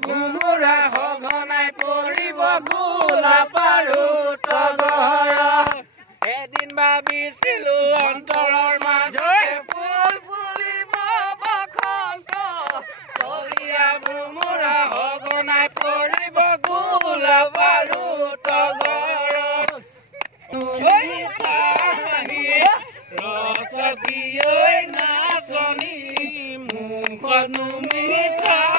ঘুমুৰা সঘনাই পৰিব গোলাপাৰো তগৰ এদিন ভাবিছিলো অন্তৰৰ মাজতে ফুল ফুলিব বসন্ত কলিয়া ঘুমুৰা সঘনাই পৰিব গোলাপাৰো তগৰ ৰসকিয়ৈ নাচনী মুখত নুমিঠা